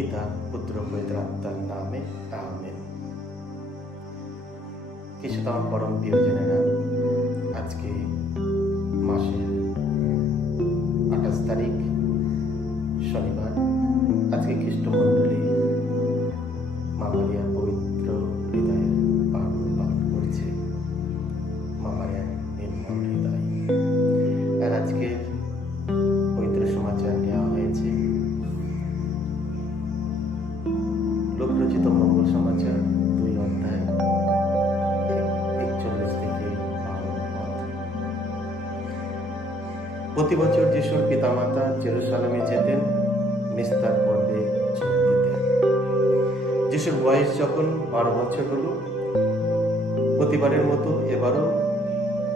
পিতা পুত্র পবিত্র আত্মার নামে আমেন। কিছু আমার পরম প্রিয়জনেরা, আজকে মাসের 28 তারিখ শনিবার। আজকে খ্রিস্টমণ্ডলী মা মারিয়ার পবিত্র হৃদয়ের পার্বণ পালন করছে, মা মারিয়ার নির্মল হৃদয়। আর আজকের পবিত্র সমাচার নেওয়া হয়েছে লোকরচিত মঙ্গল সমাচার 2 অধ্যায় 41 থেকে 52 পদ। প্রতি বছর যিশুর পিতামাতা জেরুসালেমে যেতেন নিস্তার পর্বে যোগ দিতে। যিশুর বয়স যখন 12 বছর হলো, প্রতিবারের মতো এবারও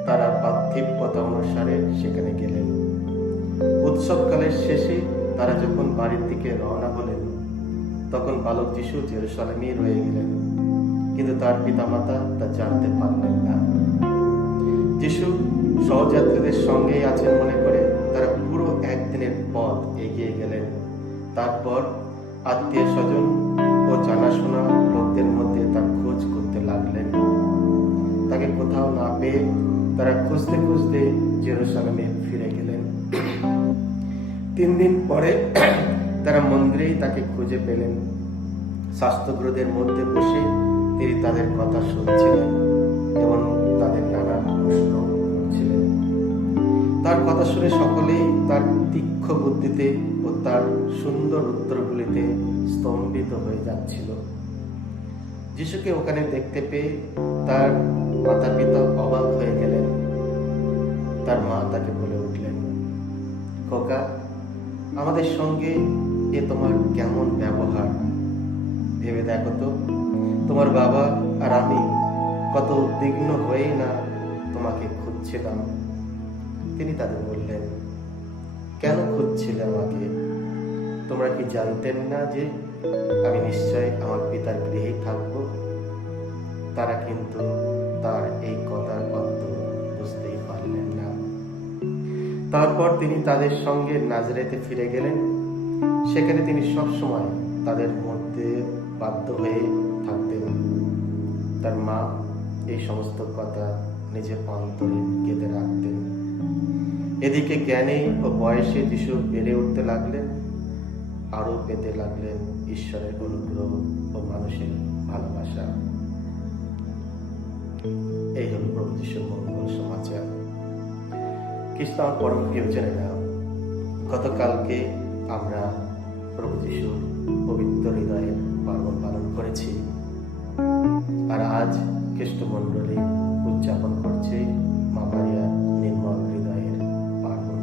তারা পার্থিব কথা অনুসারে সেখানে গেলেন। উৎসবকালের শেষে তারা যখন বাড়ির দিকে রওনা হলেন, তখন বালক যিশু জেরুসালেমেই রয়ে গেলেন, কিন্তু তার পিতামাতা তা জানতে পারলেন না। যিশু সহযাত্রীদের সঙ্গেই আছেন মনে করে তারা পুরো একদিনের পথ এগিয়ে গেলেন। তারপর আত্মীয় স্বজন ও জানাশোনা লোকদের মধ্যে তার খোঁজ করতে লাগলেন। তাকে কোথাও না পেয়ে তারা খুঁজতে খুঁজতে জেরুসালেমে ফিরে গেলেন। 3 দিন পরে তারা মন্দিরেই তাকে খুঁজে পেলেন। শাস্ত্রজ্ঞদের মধ্যে বসে তিনি তাদের কথা শুনছিলেন এবং তাদের নানা প্রশ্ন করছিলেন। তার কথা শুনে সকলেই তার তীক্ষ্ণ বুদ্ধিতে ও তার সুন্দর উত্তরগুলিতে স্তম্ভিত হয়ে যাচ্ছিল। যিশুকে ওখানে দেখতে পেয়ে তার মাতা পিতা অবাক হয়ে গেলেন। তার মা তাকে বলে উঠলেন, খোকা, আমাদের সঙ্গে এ তোমার কেমন ব্যবহার? ভেবে দেখো তো, তোমার বাবা আর আমি কত উদ্বিগ্ন হয়েই না তোমাকে খুঁজছিলাম। তিনি তাদের বললেন, কেন খুঁজছিলে আমাকে? তোমরা কি জানতেন না যে আমি নিশ্চয় আমার পিতার গৃহেই থাকবো? তারা কিন্তু তার এই কথার অর্থ বুঝতেই পারলেন না। তারপর তিনি তাদের সঙ্গে নাজরেতে ফিরে গেলেন। সেখানে তিনি সব সময় তাদের মধ্যে বাধ্য হয়ে থাকতেন। তার মা এই সমস্ত কথা নিজের অন্তরে গেঁথে রাখতেন। এদিকে জ্ঞানে ও বয়সে যিশু বেড়ে উঠতে লাগলেন, আরো পেতে লাগলেন ঈশ্বরের অনুগ্রহ ও মানুষের ভালোবাসা। এই হল প্রভু যিশুর মঙ্গল সমাচার। খ্রিস্টান পরম প্রিয়জনেরা, গতকালকে আমরা প্রভু যিশুর পবিত্র হৃদয়ের পার্বণ পালন করেছি, আর আজ খ্রিস্টমণ্ডলী উদযাপন করছে মা মারিয়ার নির্মল হৃদয়ের পার্বণ।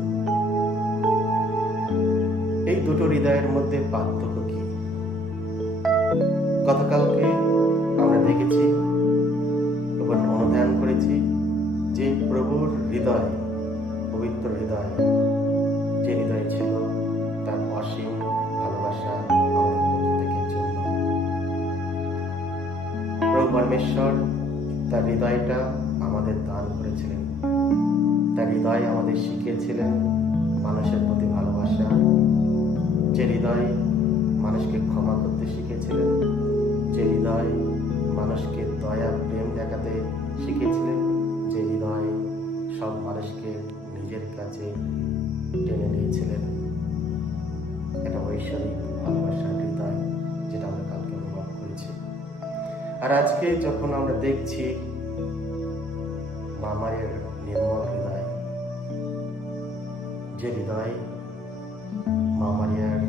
এই দুটো হৃদয়ের মধ্যে পার্থক্য কি? গতকালকে আমরা দেখেছি এবং অনুধ্যান করেছি যে প্রভুর হৃদয়, পবিত্র হৃদয়, যে হৃদয় ছিল তার অসীম ভালোবাসা আমাদের প্রত্যেকের জন্য। প্রভু পরমেশ্বর তার হৃদয়টা আমাদের দান করেছিলেন। তার হৃদয় আমাদের শিখিয়েছিলেন মানুষের প্রতি ভালোবাসা। যে হৃদয় মানুষকে ক্ষমা করতে শিখেছিলেন, যে হৃদয় মানুষকে দয়া প্রেম দেখাতে শিখেছিলেন, যে হৃদয় সব মানুষকে নিজের কাছে টেনে নিয়েছিলেন। এটা ঐশ্বরিক ভালোবাসার হৃদয়, যেটা আমরা কালকে অনুভব করেছি। আর আজকে যখন আমরা দেখছি মা মারিয়ার নির্মল হৃদয়, যে হৃদয় মা মারিয়ার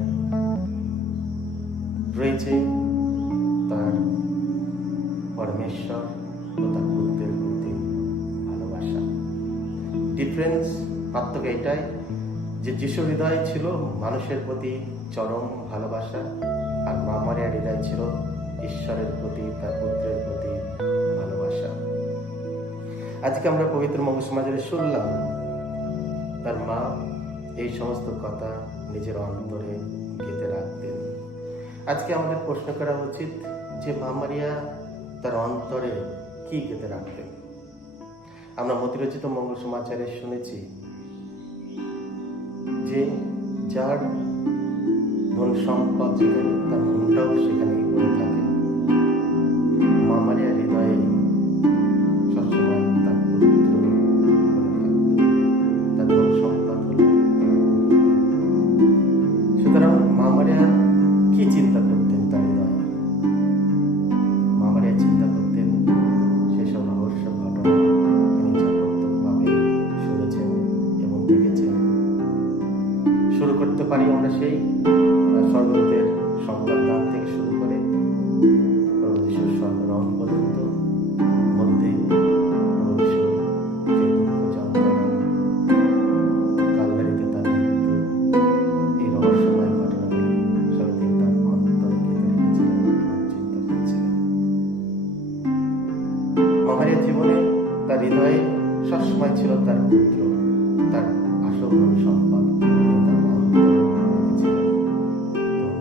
রয়েছে তার পরমেশ্বর ও তার পুত্রের প্রতি ভালোবাসা। ডিফারেন্স, পার্থক্য এটাই যে যিশুর হৃদয় ছিল মানুষের প্রতি চরম ভালোবাসা, আর মা মারিয়ার হৃদয় ছিল ঈশ্বরের প্রতি, তার পুত্রের প্রতি ভালোবাসা। আজকে আমরা পবিত্র মঙ্গল সমাচারে শুনলাম তার মা এই সমস্ত কথা নিজের অন্তরে গেঁথে রাখতেন। আজকে আমাদের প্রশ্ন করা উচিত যে মা মারিয়া তার অন্তরে কি গেঁথে রাখতেন? আমরা মতিরচিত মঙ্গল সমাচারে শুনেছি যে যার ধন সম্পদ যেখানে, তার মনটাও সেখানেই পড়ে থাকে। মা মারিয়ার হৃদয়ে সবসময় তার পুত্র পড়ে থাকত, তার ধন সম্পদ হলো। সুতরাং মা মারিয়া কি চিন্তা করতেন তার হৃদয়ে? মা মারিয়া চিন্তা করতেন সেসব রহস্য ঘটনা তিনি যা প্রত্যক্ষভাবে শুনেছেন এবং দেখেছেন। শুরু করতে পারি আমরা সেই স্বর্গদূতের সংবাদ দান থেকে শুরু করে প্রভু যিশুর স্বর্গরোহণ পর্যন্ত, মধ্যে প্রভু যিশুর যে দুঃখ যন্ত্রণা, কালভারিতে তার মৃত্যু, এই রহস্যময় ঘটনাগুলি সবই তিনি তার অন্তরে গেঁথে রেখেছিলেন এবং চিন্তা করেছিলেন। মা মারিয়ার জীবনে তার হৃদয়ে সবসময় ছিল তার পুত্র, তার আসল ধন সম্পদ তিনি তার অন্তরে রেখেছিলেন এবং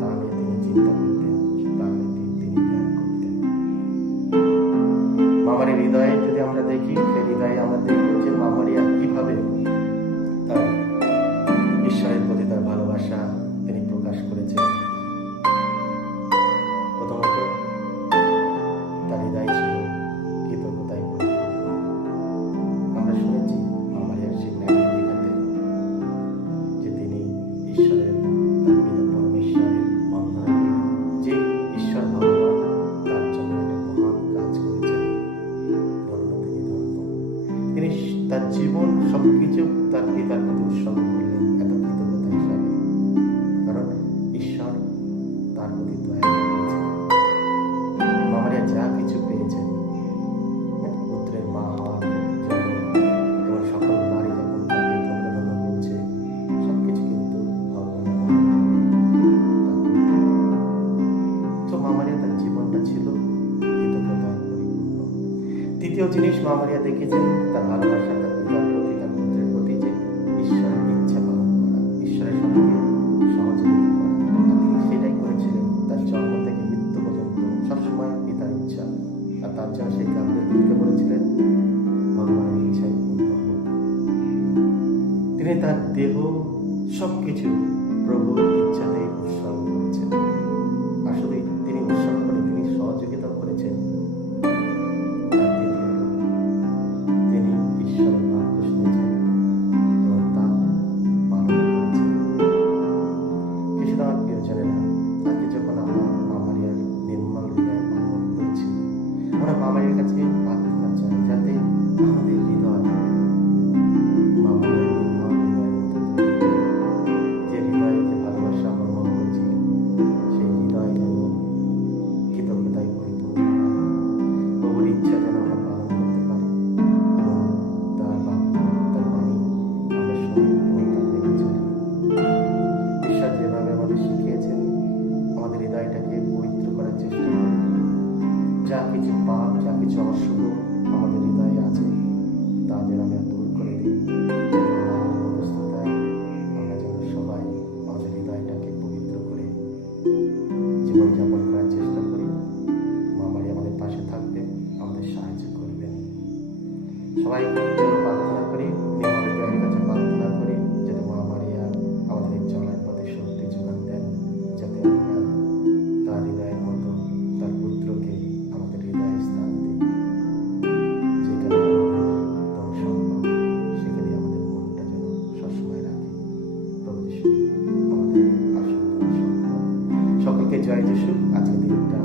তা নিয়ে তিনি চিন্তা করতেন, তা নিয়ে তিনি ধ্যান করতেন। মা মারিয়ার হৃদয়ে যদি আমরা দেখি, সেই হৃদয়ে আমরা দেখব যে মা মারিয়া কিভাবে তার ঈশ্বরের প্রতি তার ভালোবাসা তিনি প্রকাশ করেছেন। প্রথমত তার হৃদয় ছিল কৃতজ্ঞতায় পরিপূর্ণ। আমরা শুনেছি মা মারিয়ার সেই ম্যাগনিফিকাতে যে তিনি ঈশ্বরের, তার পিতা পরমেশ্বরের বন্দনা করলেন, যে ঈশ্বর ভগবান তার জন্য একটা মহান কাজ করেছেন। ধন্য তিনি, ধন্য তিনি। তার জীবন সবকিছু তার পিতার প্রতি উৎসর্গ করলেন এত কৃতজ্ঞতা হিসাবে, কারণ ঈশ্বর তার প্রতি দয়া করেছেন। মা মারিয়া যা কিছু পেয়েছেন পুত্রের মা হওয়ার জন্য, এবং সকল নারী যখন তাকে ধন্য ধন্য বলছে, সবকিছু কিন্তু ভগবানের তো মা মারিয়া তার জীবনটা ছিল কৃতজ্ঞতায় পরিপূর্ণ। তৃতীয় জিনিস মা মারিয়া দেখেছেন তার ভালোবাসা তার পিতার প্রতি, তার পুত্রের প্রতি, যে ঈশ্বরের ইচ্ছা পালন করা, ঈশ্বরের সঙ্গে সহযোগিতা করা। আর তিনি সেটাই করেছিলেন তার জন্ম থেকে মৃত্যু পর্যন্ত, সবসময় পিতার ইচ্ছা। আর তার জন্য সেই গাম্ভীর্যকে বলেছিলেন ভগবানের ইচ্ছাই পূর্ণ হোক। তিনি তার দেহ সবকিছু প্রভুর ইচ্ছাতেই উৎসর্গ করেছেন। আর শুধু তিনি উৎসর্গ করে, তিনি সহযোগিতা করেছেন। আর তিনি ঈশ্বরের বাক্য শুনেছেন এবং তা পালন করেছেন। কিছুটা আমার প্রিয়জনেরা, আজকে যখন আমরা মা মারিয়ার নির্মল হৃদয় পালন করছি, আমরা মা মারিয়ার কাছে প্রার্থনা চাই যাতে আমাদের হৃদয় মা মারিয়ার নির্মল হৃদয়ের মতো তৈরি হয়। যে হৃদয়ে যে ভালোবাসা আমরা মনে করছি, সেই হৃদয় যেন কৃতজ্ঞতায় পরিপূর্ণ হয়। প্রভুর ইচ্ছা যেন আমরা পালন করতে পারি এবং তার বাক্য, তার বাণী আমরা শুনি এবং তা মেনে চলি। ঈশ্বর যেভাবে আমাদের শিখিয়েছেন, আমাদের হৃদয়টাকে পবিত্র করার চেষ্টা করি। যা কিছু পাপ, যা কিছু অশুভ আমাদের হৃদয়ে আছে, তা যেন আমরা দূর করে দিই। আমাদের মধ্যস্থতায় আমরা যেন সবাই আমাদের হৃদয়টাকে পবিত্র করে জীবনযাপন করার চেষ্টা করি। মা মারিয়া আমাদের পাশে থাকবেন, আমাদের সাহায্য করবেন। সবাই যেন প্রার্থনা করি, নির্মল হৃদয়ের কাছে প্রার্থনা করি, যাতে মা মারিয়া আমাদের এই চলার পথে শক্তি যোগান দেন, যাতে আমরা তার হৃদয়ের মতো তার পুত্রকে আমাদের হৃদয়ে স্থান দিই। যেখানে আমাদের ধন সম্পদ, সেখানে আমাদের মনটা যেন সবসময় রাখি। প্রভু যিশু আমাদের আসল ধন সম্পদ। সকলকে জয় যিশু। আজকের দিনটা